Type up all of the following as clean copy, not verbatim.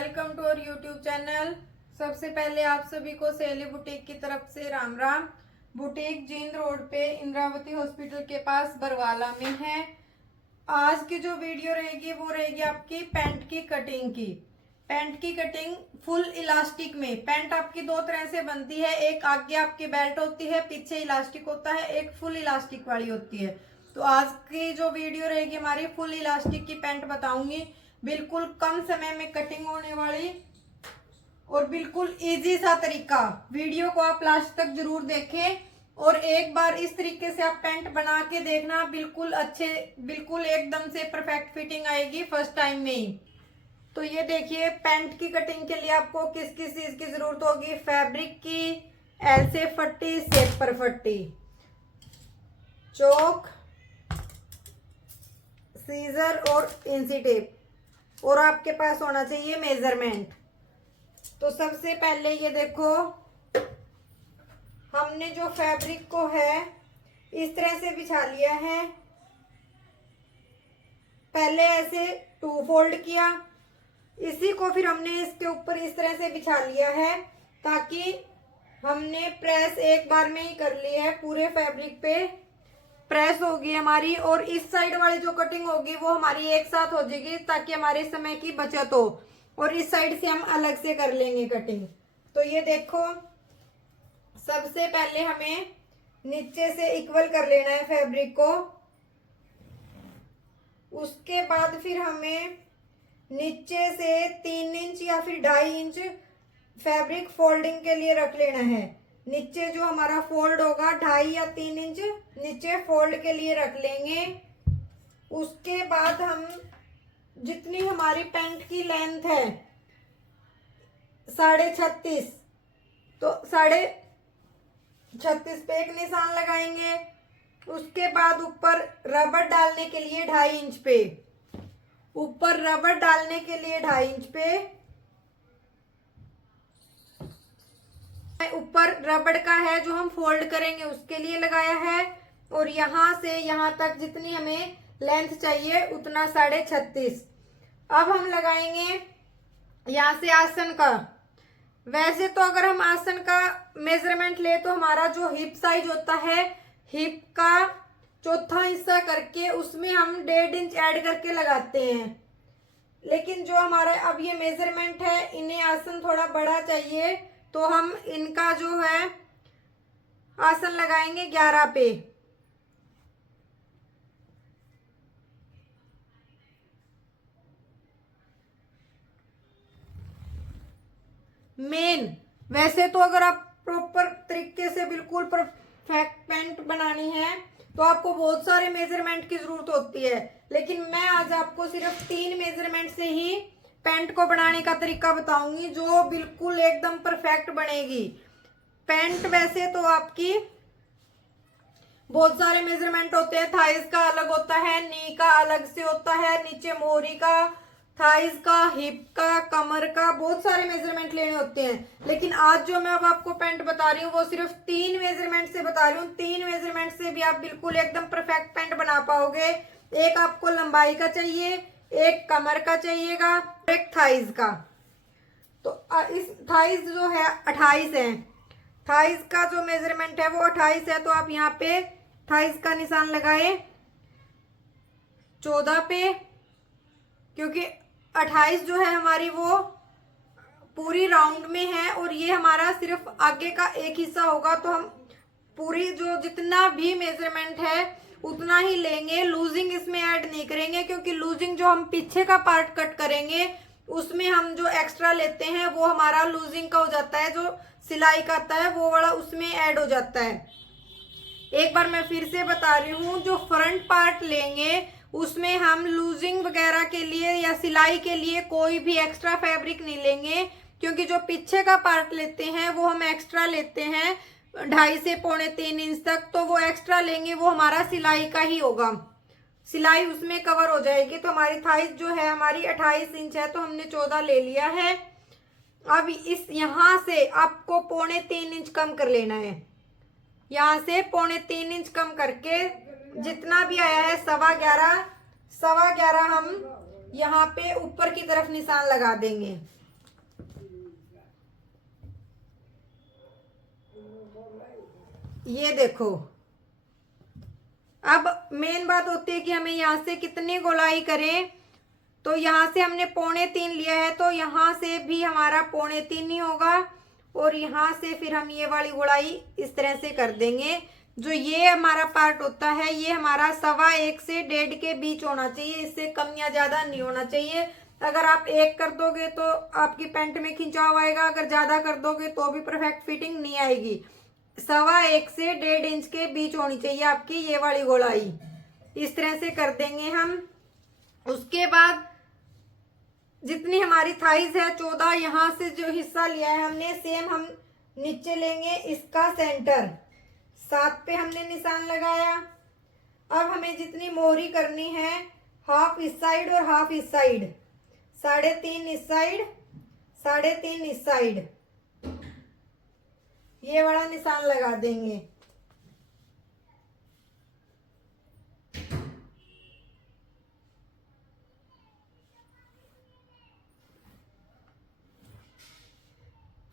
Welcome to our YouTube channel. सबसे पहले आप सभी को सहेली बुटीक की तरफ से राम राम। बुटीक जींद रोड पे इंद्रावती हॉस्पिटल के पास बरवाला में है। आज की जो वीडियो रहेगी वो रहेगी आपकी पैंट की कटिंग की। पैंट की कटिंग फुल इलास्टिक में। पैंट आपकी दो तरह से बनती है, एक आगे आपकी बेल्ट होती है, पीछे इलास्टिक होता है, एक फुल इलास्टिक वाली होती है। तो आज की जो वीडियो रहेगी हमारी फुल इलास्टिक की पैंट बताऊंगी, बिल्कुल कम समय में कटिंग होने वाली और बिल्कुल इजी सा तरीका। वीडियो को आप लास्ट तक जरूर देखें और एक बार इस तरीके से आप पैंट बना के देखना, बिल्कुल बिल्कुल एकदम से परफेक्ट फिटिंग आएगी फर्स्ट टाइम में ही। तो ये देखिए, पैंट की कटिंग के लिए आपको किस किस चीज की जरूरत होगी। फैब्रिक की, एल शेप पट्टी, शेपर पट्टी, चौक, सीजर और इंची टेप, और आपके पास होना चाहिए मेजरमेंट। तो सबसे पहले ये देखो, हमने जो फैब्रिक को है इस तरह से बिछा लिया है। पहले ऐसे 2 फोल्ड किया, इसी को फिर हमने इसके ऊपर इस तरह से बिछा लिया है ताकि हमने प्रेस एक बार में ही कर ली है। पूरे फैब्रिक पे प्रेस होगी हमारी और इस साइड वाली जो कटिंग होगी वो हमारी एक साथ हो जाएगी ताकि हमारे समय की बचत हो, और इस साइड से हम अलग से कर लेंगे कटिंग। तो ये देखो, सबसे पहले हमें नीचे से इक्वल कर लेना है फैब्रिक को। उसके बाद फिर हमें नीचे से 3 इंच या फिर 2.5 इंच फैब्रिक फोल्डिंग के लिए रख लेना है। नीचे जो हमारा फोल्ड होगा 2.5 या 3 इंच नीचे फोल्ड के लिए रख लेंगे। उसके बाद हम जितनी हमारी पैंट की लेंथ है 36.5, तो 36.5 पे एक निशान लगाएंगे। उसके बाद ऊपर रबर डालने के लिए 2.5 इंच पे, ऊपर रबर डालने के लिए 2.5 इंच पे, ऊपर रबड़ का है जो हम फोल्ड करेंगे उसके लिए लगाया है। और यहां से यहां तक जितनी हमें लेंथ चाहिए उतना 36.5। अब हम लगाएंगे यहां से आसन का। वैसे तो अगर हम आसन का मेजरमेंट ले तो हमारा जो हिप साइज होता है, हिप का चौथा हिस्सा करके उसमें हम 1.5 इंच ऐड करके लगाते हैं। लेकिन जो हमारा अब ये मेजरमेंट है, इन्हें आसन थोड़ा बड़ा चाहिए, तो हम इनका जो है आसन लगाएंगे 11 पे। मेन वैसे तो अगर आप प्रॉपर तरीके से बिल्कुल परफेक्ट पैंट बनानी है तो आपको बहुत सारे मेजरमेंट की जरूरत होती है, लेकिन मैं आज आपको सिर्फ 3 मेजरमेंट से ही पैंट को बनाने का तरीका बताऊंगी जो बिल्कुल एकदम परफेक्ट बनेगी। पैंट वैसे तो आपकी बहुत सारे मेजरमेंट होते हैं। थाइज का अलग होता है, नी का अलग से होता है, नीचे मोहरी का, थाइज का, हिप का, कमर का, बहुत सारे मेजरमेंट लेने होते हैं। लेकिन आज जो मैं अब आपको पैंट बता रही हूँ वो सिर्फ 3 मेजरमेंट से बता रही हूँ। 3 मेजरमेंट से भी आप बिल्कुल एकदम परफेक्ट पैंट बना पाओगे। एक आपको लंबाई का चाहिए, एक कमर का चाहिएगा, एक थाइज का। तो इस थाइज जो है 28 है। थाइज का जो मेजरमेंट है वो 28 है, तो आप यहाँ पे थाइज का निशान लगाए 14 पे, क्योंकि 28 जो है हमारी वो पूरी राउंड में है और ये हमारा सिर्फ आगे का एक हिस्सा होगा। तो हम पूरी जो जितना भी मेजरमेंट है उतना ही लेंगे, लूजिंग इसमें ऐड नहीं करेंगे, क्योंकि लूजिंग जो हम पीछे का पार्ट कट करेंगे उसमें हम जो एक्स्ट्रा लेते हैं वो हमारा लूजिंग का हो जाता है, जो सिलाई का आता है वो वाला उसमें ऐड हो जाता है। एक बार मैं फिर से बता रही हूँ, जो फ्रंट पार्ट लेंगे उसमें हम लूजिंग वगैरह के लिए या सिलाई के लिए कोई भी एक्स्ट्रा फैब्रिक नहीं लेंगे, क्योंकि जो पीछे का पार्ट लेते हैं वो हम एक्स्ट्रा लेते हैं 2.5 से 3.25 इंच तक। तो वो एक्स्ट्रा लेंगे वो हमारा सिलाई का ही होगा, सिलाई उसमें कवर हो जाएगी। तो हमारी थाइज जो है हमारी 28 इंच है, तो हमने 14 ले लिया है। अब इस यहां से आपको 3.25 इंच कम कर लेना है। यहाँ से 3.25 इंच कम करके जितना भी आया है 11.25 हम यहाँ पे ऊपर की तरफ निशान लगा देंगे। ये देखो, अब मेन बात होती है कि हमें यहाँ से कितनी गोलाई करें। तो यहाँ से हमने 3.25 लिया है, तो यहाँ से भी हमारा 3.25 ही होगा, और यहाँ से फिर हम ये वाली गोलाई इस तरह से कर देंगे। जो ये हमारा पार्ट होता है ये हमारा 1.25 से 1.5 के बीच होना चाहिए, इससे कम या ज़्यादा नहीं होना चाहिए। अगर आप 1 कर दोगे तो आपकी पैंट में खिंचाव आएगा, अगर ज़्यादा कर दोगे तो भी परफेक्ट फिटिंग नहीं आएगी। 1.25 से 1.5 इंच के बीच होनी चाहिए आपकी ये वाली गोलाई। इस तरह से कर देंगे हम। उसके बाद जितनी हमारी थाइज है 14, यहाँ से जो हिस्सा लिया है हमने सेम हम नीचे लेंगे इसका सेंटर, 7 पे हमने निशान लगाया। अब हमें जितनी मोहरी करनी है, हाफ इस साइड और हाफ इस साइड, 3.5 इस साइड, 3.5 इस साइड, ये वाला निशान लगा देंगे।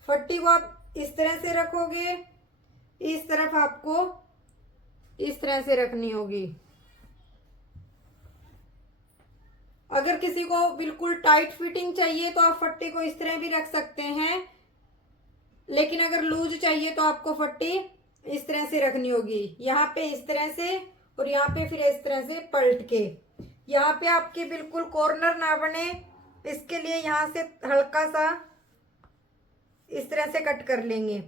पट्टी को आप इस तरह से रखोगे, इस तरफ आपको इस तरह से रखनी होगी। अगर किसी को बिल्कुल टाइट फिटिंग चाहिए तो आप फट्टी को इस तरह भी रख सकते हैं, लेकिन अगर लूज चाहिए तो आपको फट्टी इस तरह से रखनी होगी, यहाँ पे इस तरह से और यहाँ पे फिर इस तरह से पलट के। यहाँ पे आपके बिल्कुल कॉर्नर ना बने, इसके लिए यहाँ से हल्का सा इस तरह से कट कर लेंगे।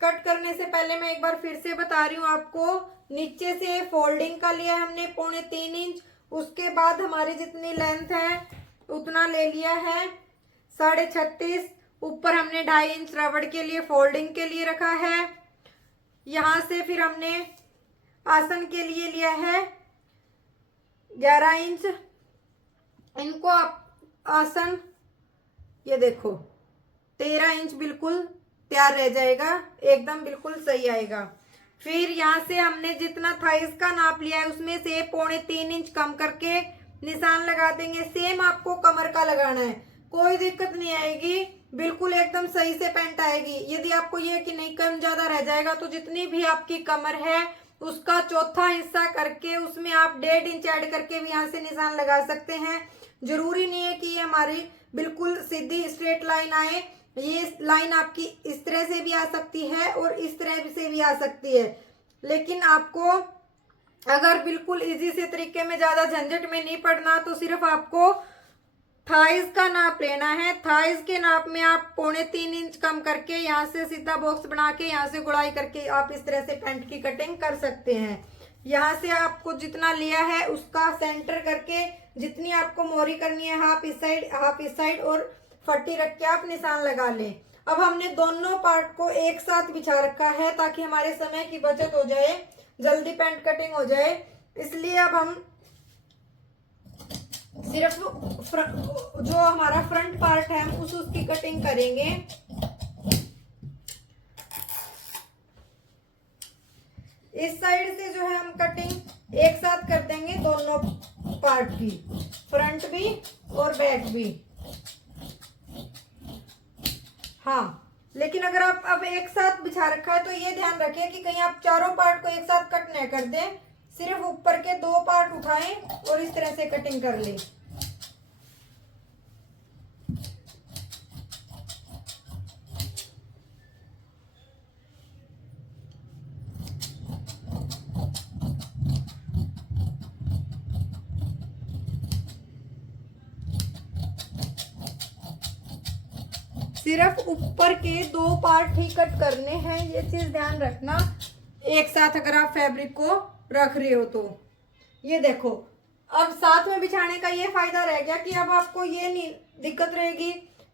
कट करने से पहले मैं एक बार फिर से बता रही हूँ आपको, नीचे से फोल्डिंग का लिया हमने 3.25 इंच, उसके बाद हमारी जितनी लेंथ है उतना ले लिया है 36.5, ऊपर हमने 2.5 इंच रबड़ के लिए फोल्डिंग के लिए रखा है। यहाँ से फिर हमने आसन के लिए लिया है 11 इंच। इनको आप आसन ये देखो 13 इंच बिल्कुल तैयार रह जाएगा, एकदम बिल्कुल सही आएगा। फिर यहाँ से हमने जितना थाइस का नाप लिया है उसमें से 3.25 इंच कम करके निशान लगा देंगे। सेम आपको कमर का लगाना है, कोई दिक्कत नहीं आएगी, बिल्कुल एकदम सही से पैंट आएगी। यदि आपको ये कि नहीं कम ज्यादा रह जाएगा तो जितनी भी आपकी कमर है उसका चौथा हिस्सा करके उसमें आप 1.5 इंच ऐड करके भी यहाँ से निशान लगा सकते हैं। जरूरी नहीं है कि ये हमारी बिल्कुल सीधी स्ट्रेट लाइन आए, ये लाइन आपकी इस तरह से भी आ सकती है और इस तरह से भी आ सकती है। लेकिन आपको अगर बिल्कुल इजी से तरीके में ज्यादा झंझट में नहीं पड़ना तो सिर्फ आपको थाइज का नाप लेना है। थाइज के नाप में आप 3.25 इंच कम करके यहाँ से सीधा बॉक्स बना के यहाँ से गुड़ाई करके आप इस तरह से पैंट की कटिंग कर सकते हैं। यहाँ से आपको जितना लिया है उसका सेंटर करके जितनी आपको मोहरी करनी है हाफ इस साइड और फट्टी रख के आप निशान लगा लें। अब हमने दोनों पार्ट को एक साथ बिछा रखा है ताकि हमारे समय की बचत हो जाए, जल्दी पैंट कटिंग हो जाए। इसलिए अब हम सिर्फ जो हमारा फ्रंट पार्ट है हम उसकी कटिंग करेंगे। इस साइड से जो है हम कटिंग एक साथ कर देंगे दोनों पार्ट की, फ्रंट भी और बैक भी। हाँ, लेकिन अगर आप अब एक साथ बिछा रखा है तो ये ध्यान रखें कि कहीं आप चारों पार्ट को एक साथ कट न कर दें, सिर्फ ऊपर के 2 पार्ट उठाएं और इस तरह से कटिंग कर लें। सिर्फ ऊपर के 2 पार्ट ही कट करने हैं, ये चीज ध्यान रखना एक साथ अगर आप फैब्रिक को रख रहे हो तो। ये देखो, अब साथ में बिछाने का ये फायदा रह गया कि अब आपको ये नहीं दिक्कत रहेगी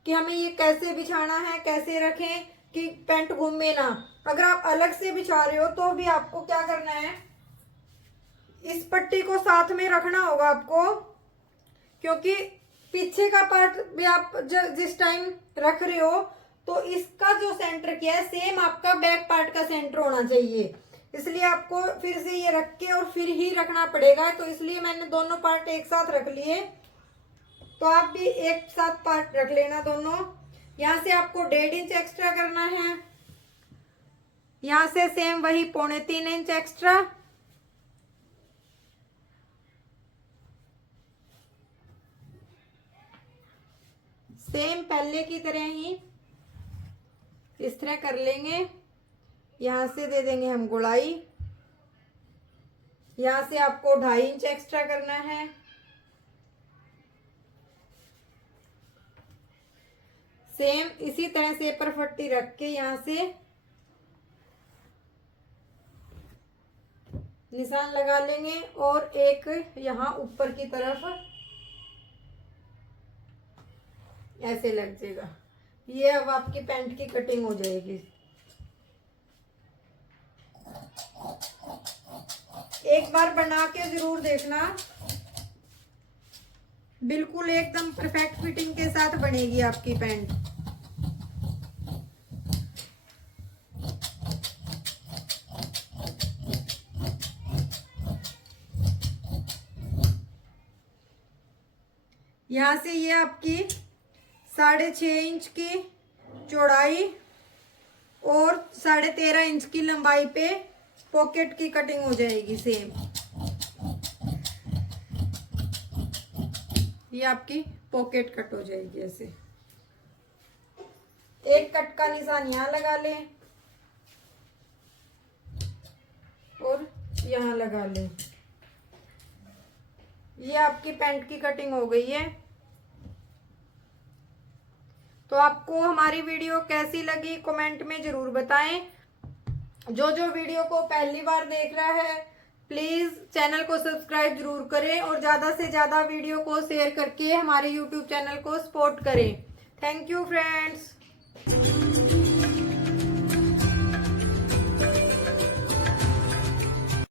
कि हमें ये कैसे बिछाना है, कैसे रखें कि पैंट घूमे ना। अगर आप अलग से बिछा रहे हो तो भी आपको क्या करना है, इस पट्टी को साथ में रखना होगा आपको, क्योंकि पीछे का पार्ट भी आप जिस टाइम रख रहे हो तो इसका जो सेंटर किया है सेम आपका बैक पार्ट का सेंटर होना चाहिए। इसलिए आपको फिर से ये रख के और फिर ही रखना पड़ेगा, तो इसलिए मैंने दोनों पार्ट एक साथ रख लिए। तो आप भी एक साथ पार्ट रख लेना दोनों। यहाँ से आपको 1.5 इंच एक्स्ट्रा करना है यहाँ से सेम वही 3.25 इंच एक्स्ट्रा, सेम पहले की तरह ही इस तरह कर लेंगे। यहाँ से दे देंगे हम गुड़ाई, यहाँ से आपको 2.5 इंच एक्स्ट्रा करना है। सेम इसी तरह से पर पट्टी रख के यहाँ से निशान लगा लेंगे और एक यहाँ ऊपर की तरफ ऐसे लग जाएगा। ये अब आपकी पैंट की कटिंग हो जाएगी। एक बार बना के जरूर देखना, बिल्कुल एकदम परफेक्ट फिटिंग के साथ बनेगी आपकी पैंट। यहाँ से ये आपकी 6.5 इंच की चौड़ाई और 13.5 इंच की लंबाई पे पॉकेट की कटिंग हो जाएगी सेम। ये आपकी पॉकेट कट हो जाएगी ऐसे। एक कट का निशान यहाँ लगा लें और यहाँ लगा लें। ये आपकी पैंट की कटिंग हो गई है। तो आपको हमारी वीडियो कैसी लगी कमेंट में जरूर बताएं। जो जो वीडियो को पहली बार देख रहा है प्लीज चैनल को सब्सक्राइब जरूर करें और ज्यादा से ज्यादा वीडियो को शेयर करके हमारे यूट्यूब चैनल को सपोर्ट करें। Thank you friends.